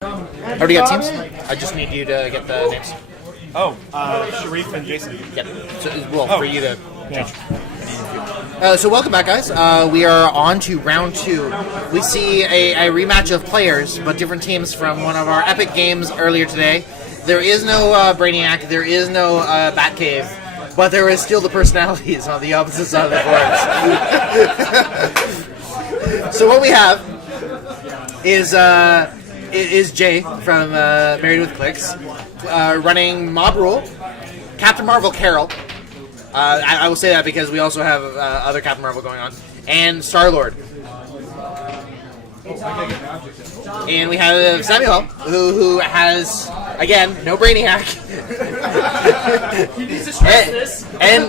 Already got teams? I just need you to get the names. Oh, Shereef and Jason. Yep. So, for you to change. So welcome back, guys. We are on to round 2. We see a rematch of players, but different teams from one of our epic games earlier today. There is no Brainiac, there is no Batcave, but there is still the personalities on the opposite side of the board. So what we have is Jay from Married with Clix, running Mob Rule, Captain Marvel Carol. I will say that because we also have other Captain Marvel going on, and Star-Lord. And we have Samuel, who has, again, no Brainiac. He needs to stress this. And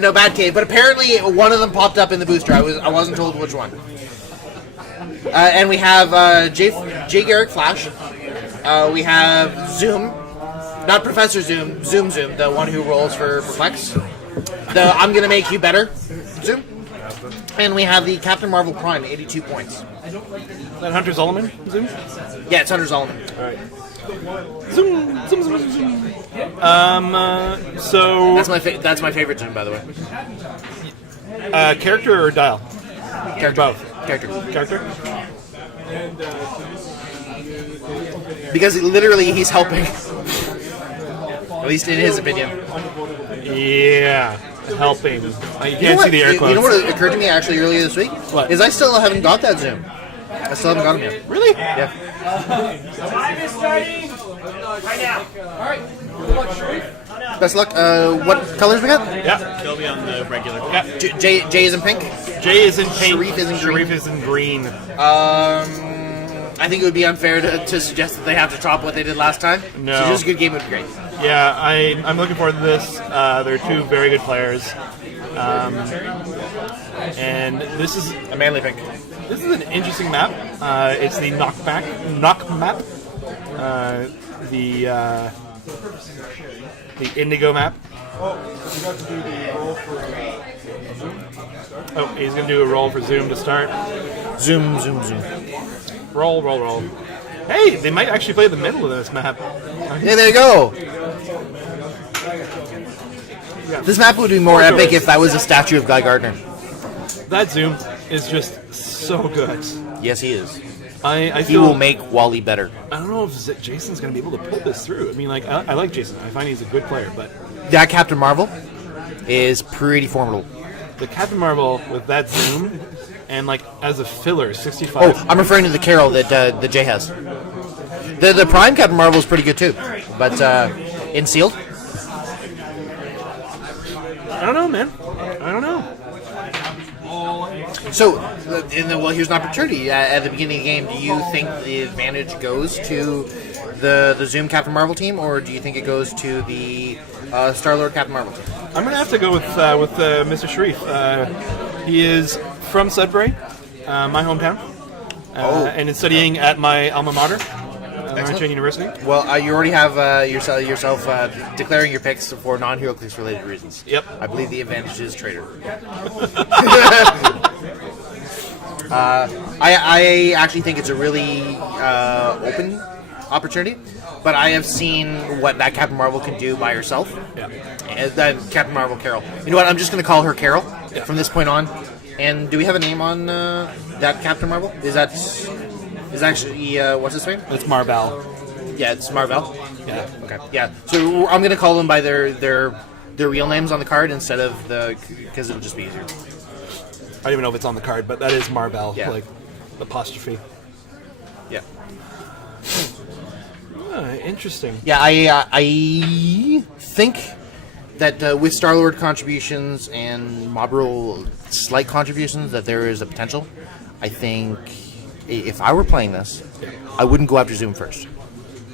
no Batcave, but apparently one of them popped up in the booster. I wasn't told which one. And we have J. Garrick Flash. We have Zoom, not Professor Zoom, Zoom, the one who rolls for Perplex. The I'm gonna make you better, Zoom. And we have the Captain Marvel Prime, 82 points. Is that Hunter Zolomon, Zoom? Yeah, it's Hunter Zolomon. Alright. Zoom. So... That's my favorite Zoom, by the way. Character or dial? Character. Both. Character. Because literally he's helping. At least in his opinion. Yeah. Helping. You can't see the air quotes. You know what occurred to me actually earlier this week? What? Is I still haven't got that Zoom. I still haven't got him yet. Really? Yeah. Time is starting right now. All right. Good luck, Shereef. Best luck. What colors we got? Yeah. They'll be on the regular. Yeah. Jay is in pink. Jay is in pink. Shereef is in green. Shereef is in green. I think it would be unfair to suggest that they have to top what they did last time. No. So just a good game would be great. Yeah, I'm looking forward to this. They're two very good players. And this is A manly pink. This is an interesting map. It's the knock map. The Indigo map. Oh, he's going to do a roll for Zoom to start. Zoom. Roll. Hey, they might actually play the middle of this map. Yeah, there you go. This map would be more epic if that was a statue of Guy Gardner. That Zoom is just so good. Yes, he is. I He feel will make Wally better. I don't know if Jason's going to be able to pull this through. I mean, like, I like Jason. I find he's a good player, but That Captain Marvel is pretty formidable. the Captain Marvel with that Zoom and, like, as a filler, 65. Oh, I'm referring to the Carol that Jay has. The Prime Captain Marvel is pretty good too, but in Sealed. I don't know, man. I don't know. So, here's an opportunity. At the beginning of the game, do you think the advantage goes to the Zoom Captain Marvel team, or do you think it goes to the Star-Lord Captain Marvel team? I'm going to have to go with Mr. Shereef. He is from Sudbury, my hometown, and is studying at my alma mater, Laurentian University. Well, you already have yourself declaring your picks for non-Heroclix related reasons. Yep. I believe the advantage is Trader. I actually think it's a really open opportunity, but I have seen what that Captain Marvel can do by herself. Yeah. And that Captain Marvel Carol. You know what? I'm just going to call her Carol from this point on. And do we have a name on that Captain Marvel? Is actually what's his name? It's Marvel. Yeah, it's Marvel. Yeah. Okay. Yeah. So I'm going to call them by their real names on the card instead of because it'll just be easier. I don't even know if it's on the card, but that is Marvel, Yeah. like apostrophe. Yeah. Interesting. Yeah, I think that with Star-Lord contributions and Mob Rule slight contributions, that there is a potential. I think if I were playing this, I wouldn't go after Zoom first.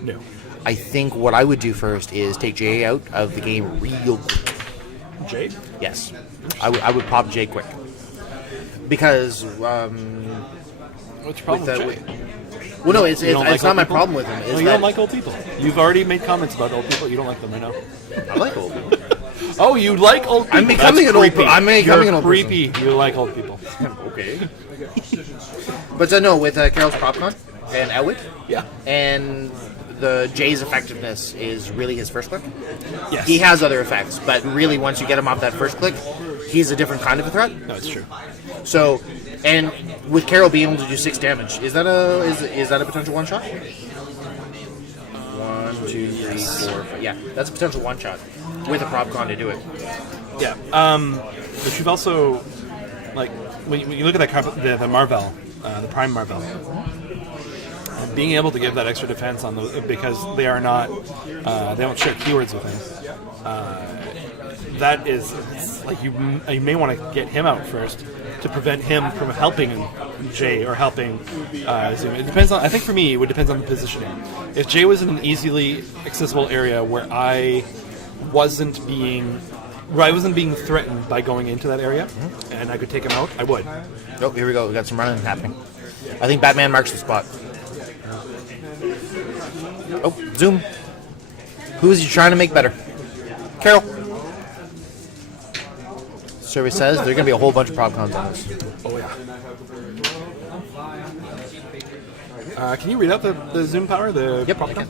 No. I think what I would do first is take Jay out of the game real quick. Jay? Yes. I would pop Jay quick. Because, What's your problem with Jay? well, no, it's You don't like not old my people? problem with him. No, you don't like old people. You've already made comments about old people. You don't like them, I know. I like old people. Oh, you like old people? I'm becoming That's an old creepy. I'm becoming You're an old person. creepy. You like old people. Okay. But no, with Carol's PropCon and Outwit, Yeah. and the Jay's effectiveness is really his first click. Yes. He has other effects, but really once you get him off that first click, he's a different kind of a threat. No, it's true. So, and with Carol being able to do 6 damage, is that a potential one shot? 1, 2, 3, 4, 5. Yeah, that's a potential one shot with a PropCon to do it. Yeah. But you've also, like, when you look at the Marvel, the Prime Marvel, and being able to give that extra defense on those because they are not, they don't share keywords with him. That is, like, you may want to get him out first to prevent him from helping Jay or helping Zoom. It depends on. I think for me, it would depend on the positioning. If Jay was in an easily accessible area where I wasn't being threatened by going into that area, and I could take him out, I would. Oh, here we go. We got some running happening. I think Batman marks the spot. Oh, Zoom. Who is he trying to make better? Carol. Survey says there are going to be a whole bunch of PropCons on this. Oh, yeah. Can you read out the zoom power? Yep, I can.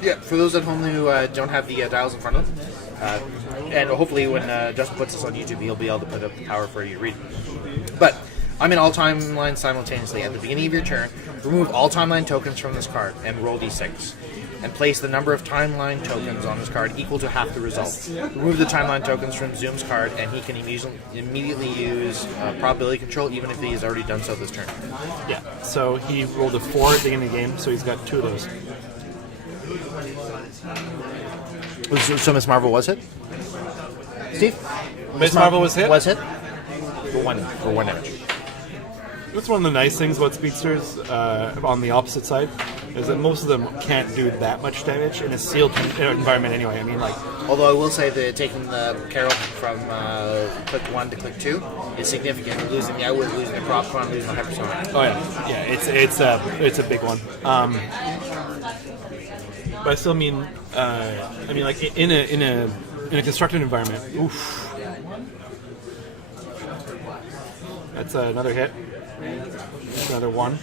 Yeah, for those at home who don't have the dials in front of them, and hopefully when Justin puts this on YouTube, he'll be able to put up the power for you to read. But I'm in all timelines simultaneously. At the beginning of your turn, remove all timeline tokens from this card and roll d6. And place the number of timeline tokens on this card equal to half the result. Remove the timeline tokens from Zoom's card, and he can immediately use probability control, even if he has already done so this turn. Yeah. So he rolled a 4 at the beginning of the game, so he's got 2 of those. So Miss Marvel was hit? Steve? Miss Marvel was hit? Was hit? For one damage. That's one of the nice things about speedsters on the opposite side, is that most of them can't do that much damage in a sealed environment anyway. I mean, like... Although I will say that taking the Carol from click 1 to click 2 is significant. Losing the Outwit, losing the PropCon, losing the Hypersonic. Oh yeah, yeah, it's a big one. But I still mean, like in a constructed environment. Oof. That's another hit. That's another 1.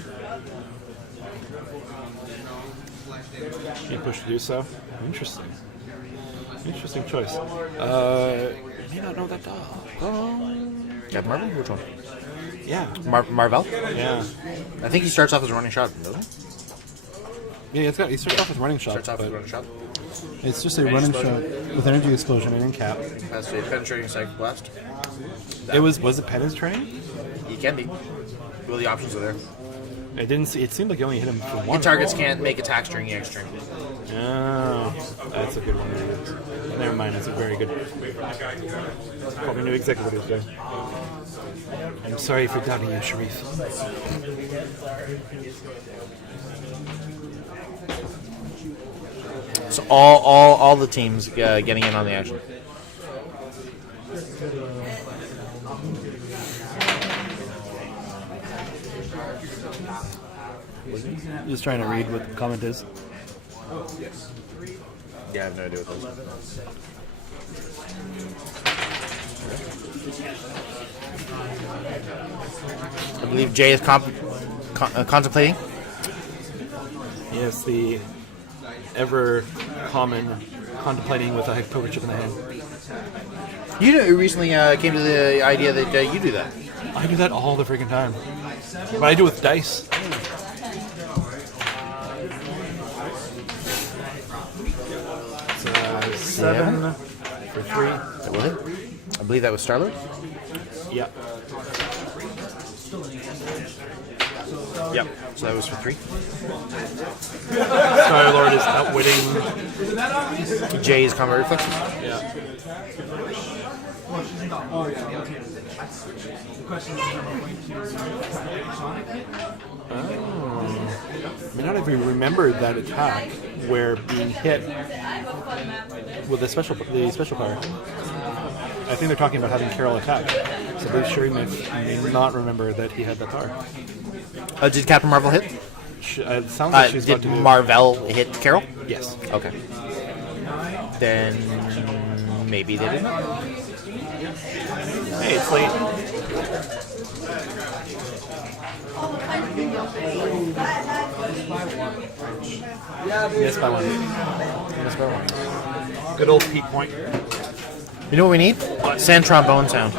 You push to do so. Interesting. Interesting choice. May not know that dog. Captain Marvel? Which one? Yeah. Marvel? Yeah. I think he starts off as a running shot, doesn't he? Yeah, he starts off with running shot. Starts off as a running shot. It's just a running shot with energy explosion and in cap. That's a penetrating psychic blast. Was it penetrating? He can be. Well, the options are there. I didn't see. It seemed like you only hit him for 1. Hit targets can't make attacks during EX turn. Oh, that's a good one to use. Never mind, that's a very good. Probably knew exactly what he was doing. I'm sorry for doubting you, Shereef. So all the teams getting in on the action. Just trying to read what the comment is. Yeah, I have no idea what those are. I believe Jay is contemplating. Yes, the ever common contemplating with a poker chip in the hand. You recently came to the idea that you do that. I do that all the freaking time. But I do it with dice. It's 7 for 3. That was it. I believe that was Star-Lord. Yep. Yep. So that was for 3. Star-Lord is outwitting. Jay's combat reflex. Yeah. Oh. I may not even remember that attack where being hit with the special power. I think they're talking about having Carol attack. So Bruce Shereef may not remember that he had that power. Did Captain Marvel hit? It sounds like she's about did to do. Marvel hit Carol? Yes. Okay. Then maybe they didn't. Hey, it's late. Yes, by one. Yes, by one. Good old Pete point. You know what we need? Sand trombone sound.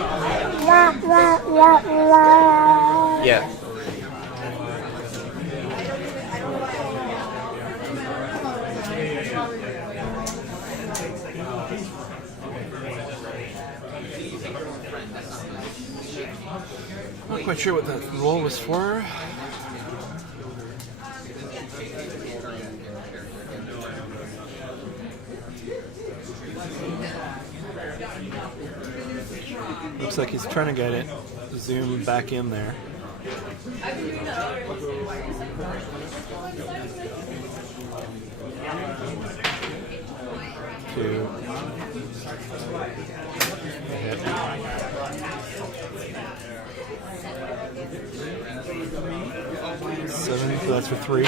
Yeah. Not quite sure what that roll was for. Looks like he's trying to get it zoomed back in there. Two. Hit. 7, so that's for 3.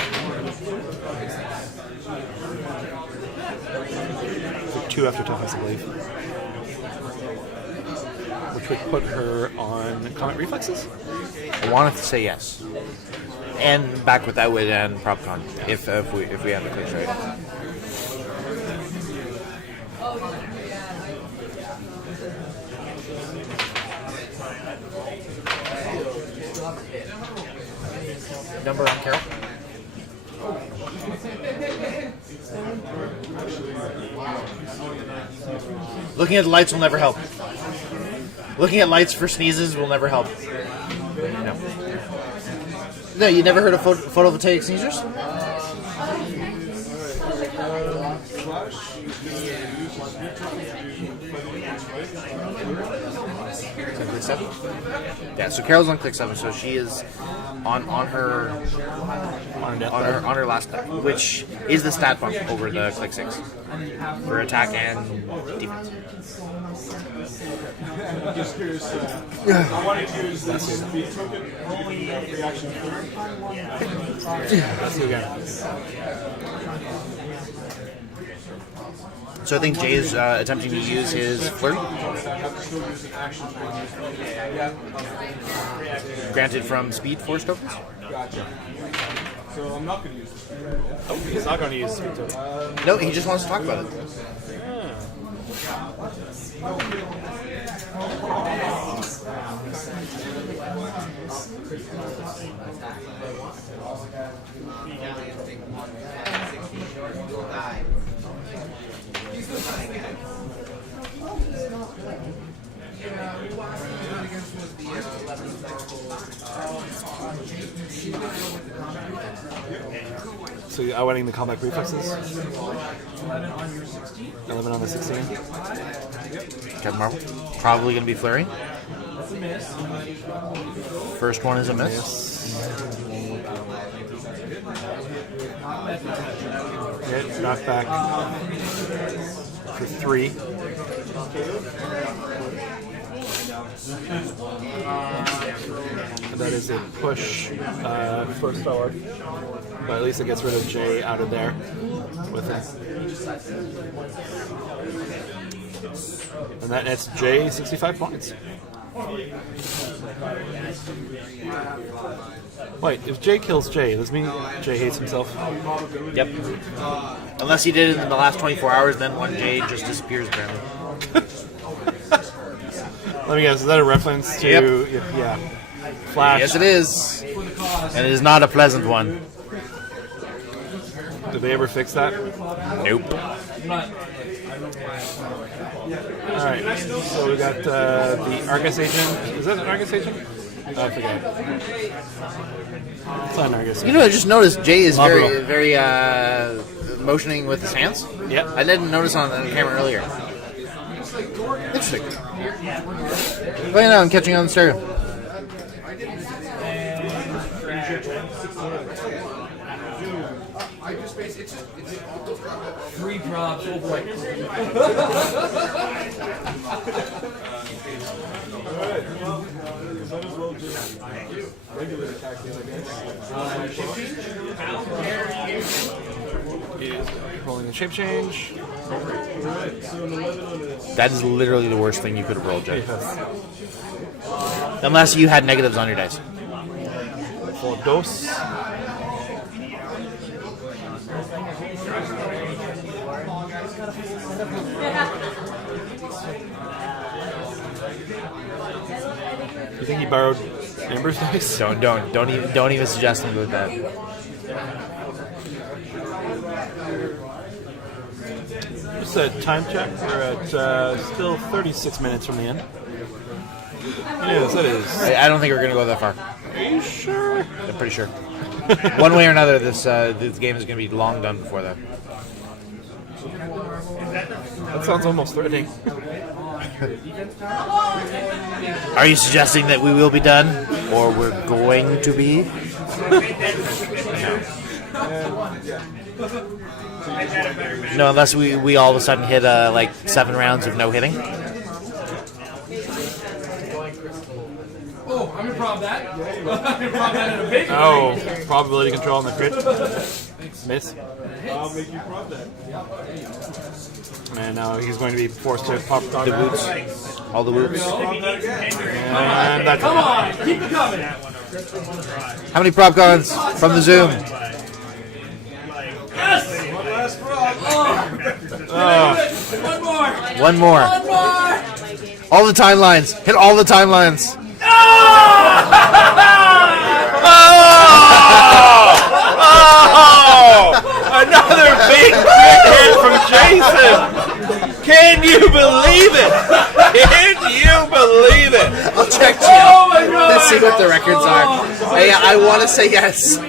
For 2 after toughness, I believe. Which would put her on Comet Reflexes? I wanted to say yes. And back with that wit and PropCon, if we have the Clix right. Number on Carol? Looking at the lights will never help. Looking at lights for sneezes will never help. No. No, you never heard of photovoltaic sneezers? Clix 7? Yeah, so Carol's on Clix 7, so she is on her last step, which is the stat bump over the Clix 6 for attack and defense. I wanted to use this the token only reaction. Let's do again. So I think Jay is attempting to use his flurry. Granted from speed force tokens. Gotcha. So I'm not going to use this. Oh, he's not going to use speed token. No, he just wants to talk about it. So you're outweighing the combat reflexes? 11 on the 16. Captain Marvel. Probably going to be flurry. First one is a miss. Hit, knock back for 3. And that is a push first forward. But at least it gets rid of Jay out of there with it. And that nets Jay 65 points. Wait, if Jay kills Jay, does that mean Jay hates himself? Yep. Unless he did it in the last 24 hours, then one Jay just disappears apparently. Let me guess, is that a reference to... Yep. Yeah. Flash. Yes, it is. And it is not a pleasant one. Did they ever fix that? Nope. Alright, so we got the Argus agent. Is that an Argus agent? I forget. It's not an Argus agent. You know, I just noticed Jay is very motioning with his hands. Yep. I didn't notice on the camera earlier. Interesting. Oh, yeah, no, I'm catching on the stereo. Three drops. Oh boy. He's rolling the shape change. That is literally the worst thing you could have rolled, Jay. Yes. Unless you had negatives on your dice. For dos. You think he borrowed Amber's dice? Don't even suggest him with that. Just a time check. We're at still 36 minutes from the end. Yes, it is. I don't think we're gonna go that far. Are you sure? I'm pretty sure. One way or another, this game is gonna be long done before that. That sounds almost threatening. Are you suggesting that we will be done, or we're going to be? No, unless we all of a sudden hit like 7 rounds of no hitting. Oh, I'm gonna prob that. I'm gonna prob that in a big way. Oh, probability control on the crit. Miss. I'll make you prop that. Man, now he's going to be forced to pop The boots, all the boots. And that's Come on, keep it coming. How many prop guns from the Zoom? Yes! One One more. more. One more. All the timelines. Hit all the timelines. Oh! Another big hit from Jason! Can you believe it? Can you believe it? I'll check you. Oh my God! Let's see what the records are. Hey, I want to say yes. I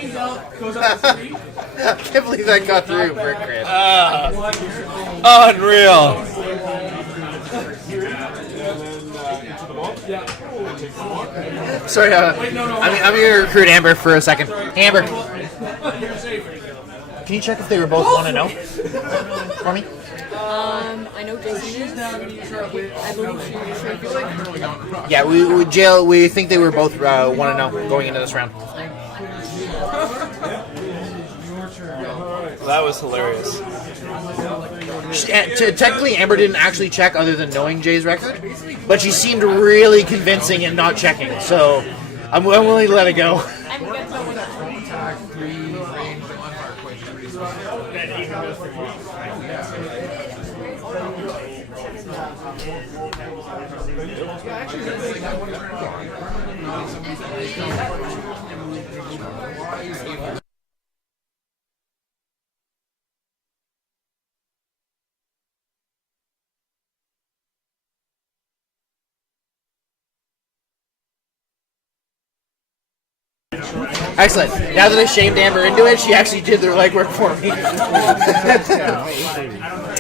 can't believe that got through for a crit. Unreal. Sorry, I'm going to recruit Amber for a second. Amber, can you check if they were both 1-0 for me? I know Jason is. I believe Shereef. Yeah, we think they were both 1-0 going into this round. That was hilarious. Technically, Amber didn't actually check other than knowing Jay's record, but she seemed really convincing in not checking, so I'm willing to let it go. I'm good with that. Excellent. Now that I shamed Amber into it, she actually did the legwork for me.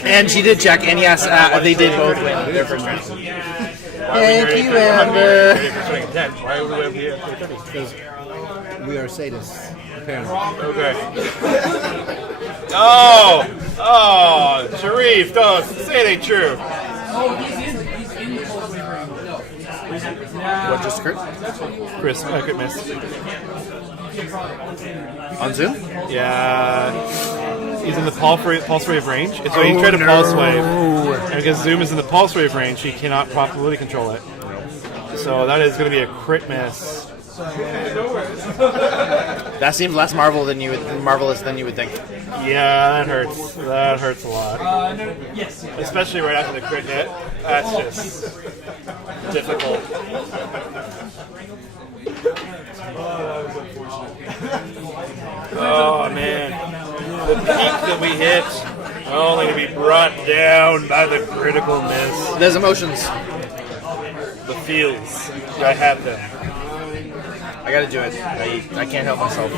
And she did check, and yes, they did both win their first round. Thank you, Amber. Why would we have here? Because we are sadists, apparently. Okay. Oh, Shereef, don't say it ain't true. He's in the whole way room. What, just crit? Chris, I could miss. On Zoom? Yeah, he's in the pulse wave range. So he tried to pulse wave, and because Zoom is in the pulse wave range, he cannot probability control it. So that is going to be a crit miss. That seems less marvelous than you would think. Yeah, that hurts. That hurts a lot. Yes. Especially right after the crit hit. That's just difficult. Oh man, the peak that we hit only to be brought down by the critical miss. There's emotions. The feels, I have them. I gotta do it. I can't help myself.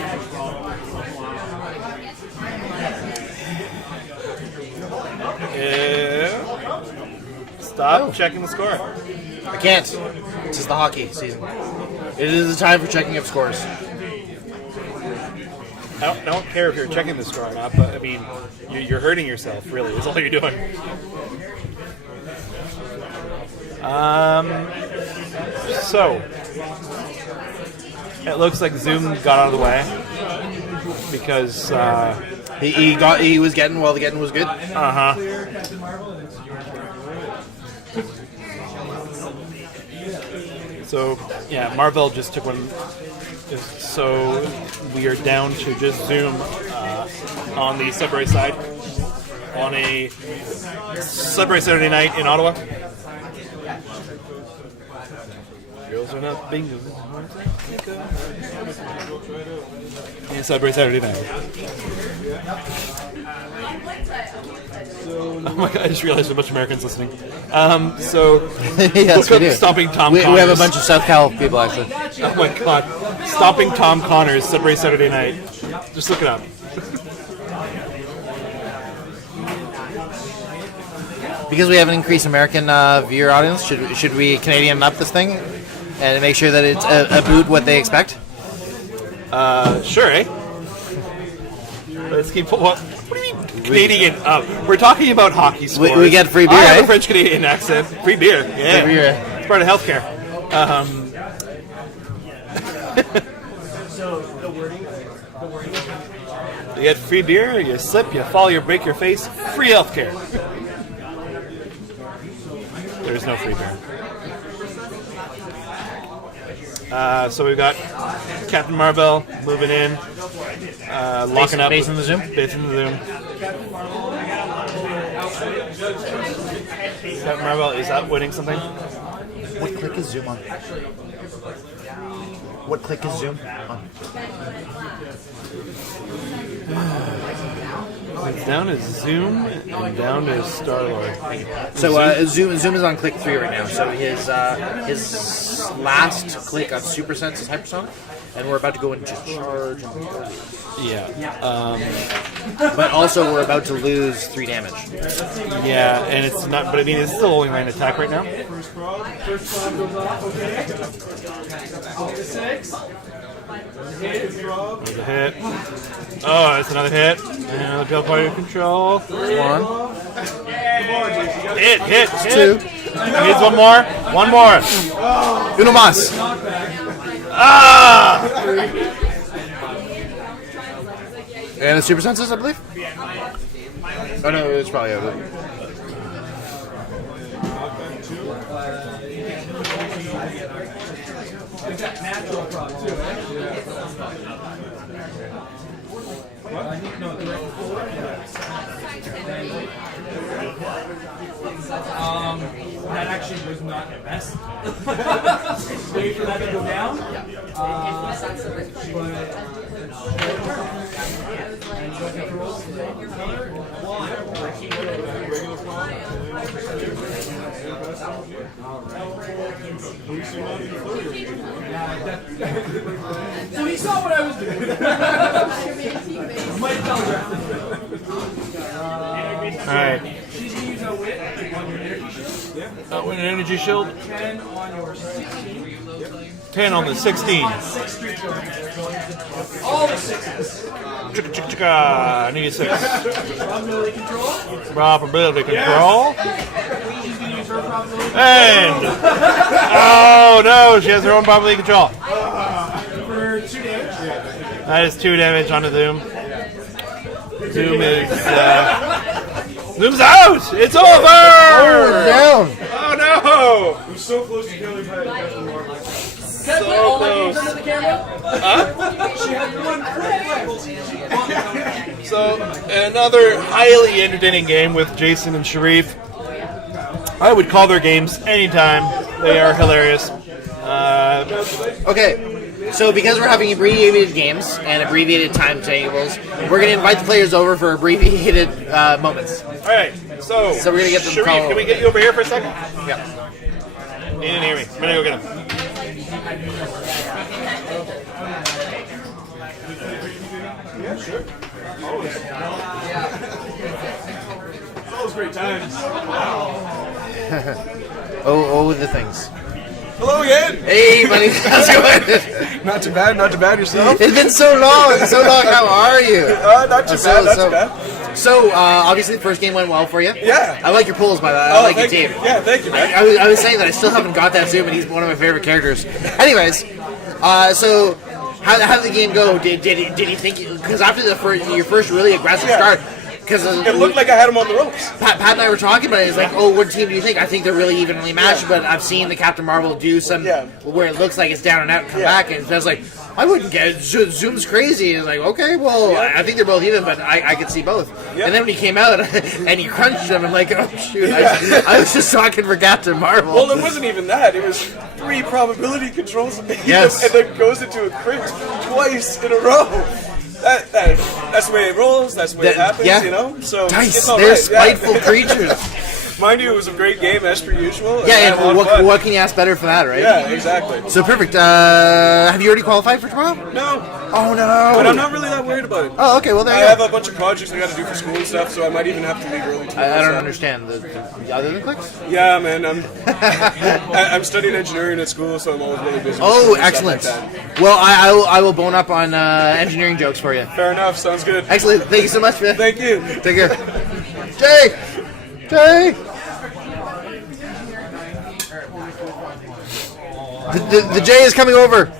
Yeah. Stop checking the score. I can't. This is the hockey season. It is the time for checking up scores. I don't care if you're checking the score or not, but I mean, you're hurting yourself, really, is all you're doing. So, it looks like Zoom got out of the way because He was getting while the getting was good. So, yeah, Marvel just took one. So, we are down to just Zoom on the Subway side on a Subway Saturday night in Ottawa. Girls are not bingo. Yeah, Subway Saturday night. Oh my god, I just realized there's a bunch of Americans listening. So, Yes, look we up do. Stomping Tom We Connors. have a bunch of South Cal people, actually. Oh my god. Stomping Tom Connors, Subway Saturday night. Just look it up. Because we have an increased American viewer audience, should we Canadian up this thing and make sure that it's about what they expect? Sure, eh? Let's keep. What do you mean Canadian up? We're talking about hockey scores. We get free beer, I have eh? a French Canadian accent. Free beer. Yeah. Free beer. It's part of healthcare. You get free beer, you slip, you fall, you break your face. Free healthcare. There's no free beer. So we've got Captain Marvel moving in, locking up. Base in the Zoom? Base in the Zoom. Captain Marvel, is that winning something? What click is Zoom on? What click is Zoom on? It's down to Zoom and down to Star-Lord. So Zoom is on click 3 right now. So his last click on Super Sense is hypersonic, and we're about to go into charge. Yeah. But also we're about to lose 3 damage. Yeah, and it's not, but I mean, it's still only line attack right now. There's a hit. Oh, that's another hit. And another tail party control. One. Hit. 2. Needs one more. One more. Uno más. Ah! And the Super Senses, I believe? Oh no, it's probably out. That actually was not the best. Wait for that to go down. So he saw what I was doing. Might telegraph. Alright. She's going to use a wit on your energy shield. Win an energy shield. 10 on your 16. 10 on the 16. All the sixes. Chicka. I need a 6. Probability control. Probability control. She's going to use her probability And. Oh no, she has her own probability control. for 2 damage. That is 2 damage on the Zoom. Zoom is. Zoom's out! It's over! Down. Oh no! We're so close to killing her. Can I put all my games under the camera? She had one crit. So, another highly entertaining game with Jason and Shereef. I would call their games anytime. They are hilarious. Okay, so because we're having abbreviated games and abbreviated timetables, we're going to invite the players over for abbreviated moments. Alright, so we're going to get them Shereef, call. can we get you over here for a second? Yeah. You didn't hear me. I'm gonna go get him. Yeah, sure. Always great times. Oh, the things. Hello again. Hey, buddy. How's it going? Not too bad. Not too bad yourself. It's been so long. How are you? Not too bad. Not too bad. So, obviously, the first game went well for you. Yeah. I like your pulls, by the way. I like your thank team. you. Yeah, thank you, man. I was saying that I still haven't got that Zoom, and he's one of my favorite characters. Anyways, so how did the game go? Did you think? Because after your first really aggressive start, because It looked like I had him on the ropes. Pat and I were talking about it. It's like, oh, what team do you think? I think they're really evenly matched, but I've seen the Captain Marvel do some where it looks like it's down and out and come back, and I was like, I wouldn't get it. Zoom's crazy. And it's like, okay, well, I think they're both even, but I could see both. And then when he came out and he crunched them, I'm like, oh, shoot, I was just talking for Captain Marvel. Well, it wasn't even that. It was 3 probability controls, and then goes into a crit twice in a row. That's the way it rolls. That's the way it happens. You know. So dice, it's all they're right. spiteful creatures. Mind you, it was a great game as per usual. Yeah, and what can you ask better for that, right? Yeah, exactly. So perfect. Have you already qualified for tomorrow? No. Oh no. But I'm not really that worried about it. Oh, okay. Well, there you I go. have a bunch of projects I got to do for school and stuff, so I might even have to leave early tomorrow. I don't understand. The other than Clix? Yeah, man. I'm studying engineering at school, so I'm always really busy. Oh, with excellent. stuff like that. Well, I will bone up on engineering jokes for you. Fair enough. Sounds good. Excellent. Thank you so much, man. Thank you. Take care. Jay! The J is coming over.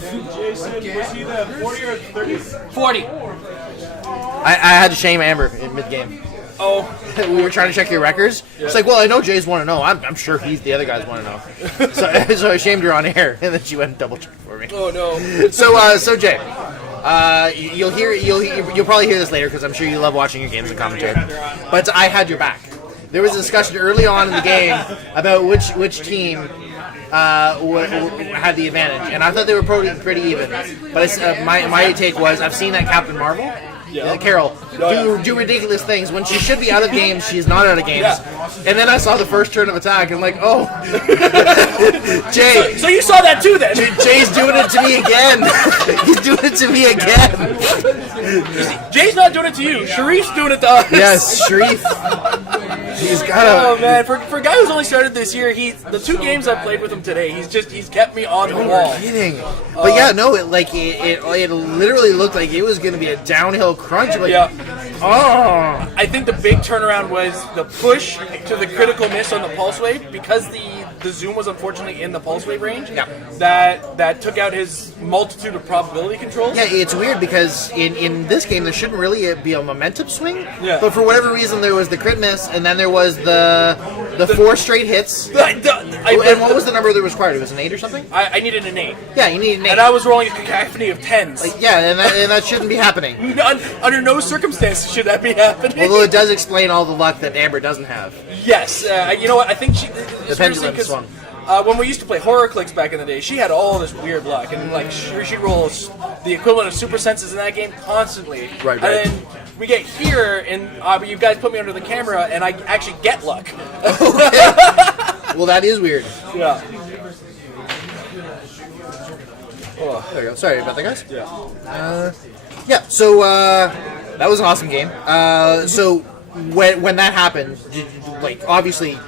Jason, was he the 40 or 30? 40. I had to shame Amber in mid-game. Oh. We were trying to check your records. It's like, well, I know Jay's 1-0. I'm sure the other guys 1-0. So I shamed her on air, and then she went and double-checked for me. Oh, no. So Jay, you'll probably hear this later because I'm sure you love watching your games and commentary. But I had your back. There was a discussion early on in the game about which team had the advantage, and I thought they were pretty even. But my take was, I've seen that Captain Marvel, Carol, do ridiculous things when she should be out of games. She's not out of games. And then I saw the first turn of attack, and I'm like, oh, Jay. So you saw that too, then? Jay's doing it to me again. He's doing it to me again. Jay's not doing it to you. Shereef's doing it to us. Yes, Shereef. He's got a... Oh man, for a guy who's only started this year, the 2 games I played with him today, he's kept me on the wall. Kidding. But yeah, no, it literally looked like it was going to be a downhill crunch. Like, oh. I think the big turnaround was the push to the critical miss on the pulse wave, because the zoom was unfortunately in the pulse wave range. Yeah. That took out his multitude of probability controls. Yeah, it's weird because in this game there shouldn't really be a momentum swing. Yeah. But for whatever reason there was the crit miss, and then there was the 4 straight hits. And what was the number that was required? It was an 8 or something? I needed an 8. Yeah, you needed an 8. And I was rolling a cacophony of 10s. And that shouldn't be happening. Under no circumstances should that be happening. Although it does explain all the luck that Amber doesn't have. Yes, you know what? I think The pendulum swung. When we used to play Heroclix back in the day, she had all this weird luck, and like she rolls the equivalent of super senses in that game constantly. Right. And then we get here, and you guys put me under the camera, and I actually get luck. Well, that is weird. Yeah. Oh, there we go. Sorry about that, guys. Yeah. So that was an awesome game. So when that happened, obviously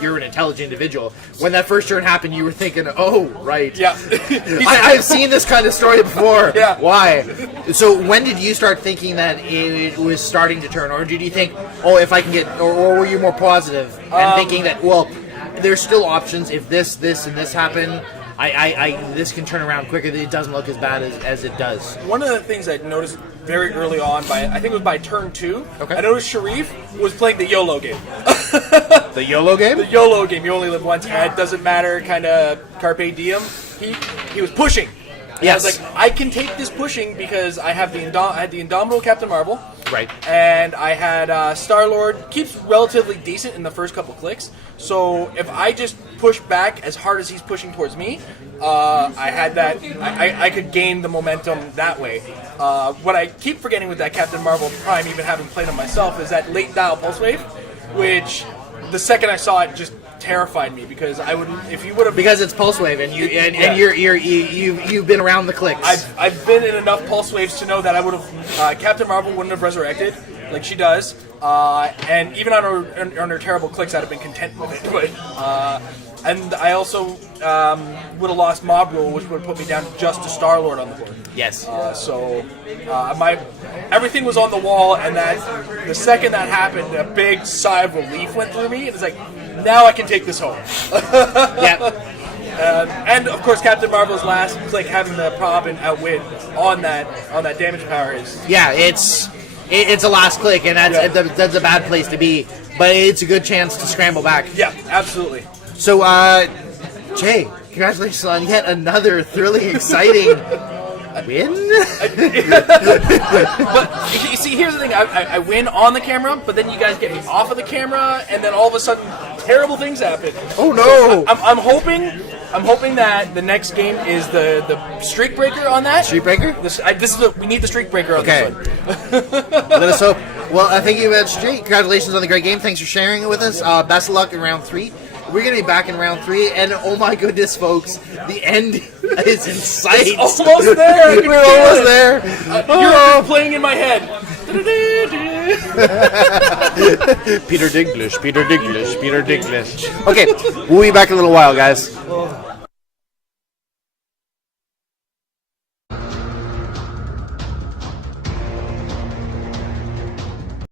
you're an intelligent individual. When that first turn happened, you were thinking, "Oh, right, Yeah. I've seen this kind of story before. Yeah. Why?" So when did you start thinking that it was starting to turn, or did you think, "Oh, if I can get," or were you more positive and thinking that, well, there's still options if this, and this happen? This can turn around quicker. It doesn't look as bad as it does. One of the things I noticed very early on, I think it was by turn 2, Okay. I noticed Shereef was playing the YOLO game. The YOLO game? The YOLO game, you only live once, it doesn't matter, kind of carpe diem. He was pushing. And Yes. I was like, I can take this pushing because I have I had the Indomitable Captain Marvel. Right. And I had Star-Lord, keeps relatively decent in the first couple clicks. So if I just push back as hard as he's pushing towards me, I had that. I could gain the momentum that way. What I keep forgetting with that Captain Marvel Prime, even having played him myself, is that late dial pulse wave, which the second I saw it just terrified me, because I would, if you would have, because it's pulse wave and you've been around the clicks. I've been in enough pulse waves to know that I would have Captain Marvel wouldn't have resurrected like she does, and even on her terrible clicks I'd have been content with it. But and I also would have lost Mob Rule, which would have put me down just to Star-Lord on the board. Yes. So everything was on the wall, and that the second that happened, a big sigh of relief went through me. It was like, now I can take this home. Yeah. And of course, Captain Marvel's last click, having the prob and outwit on that damage power is. Yeah, it's it's a last click, and that's a bad place to be. But it's a good chance to scramble back. Yeah, absolutely. So, Jay, congratulations on yet another thrilling, exciting win. But you see, here's the thing: I win on the camera, but then you guys get me off of the camera, and then all of a sudden, terrible things happen. Oh no! So I'm hoping that the next game is the streak breaker on that. Streak breaker? We need the streak breaker on this one. Let us hope. Well, thank you very much, Jay. Congratulations on the great game. Thanks for sharing it with us. Best of luck in round 3. We're going to be back in round 3, and oh my goodness, folks, the end is in sight. It's almost there. We're almost there. You're playing in my head. Peter Dinklage. Okay, we'll be back in a little while, guys.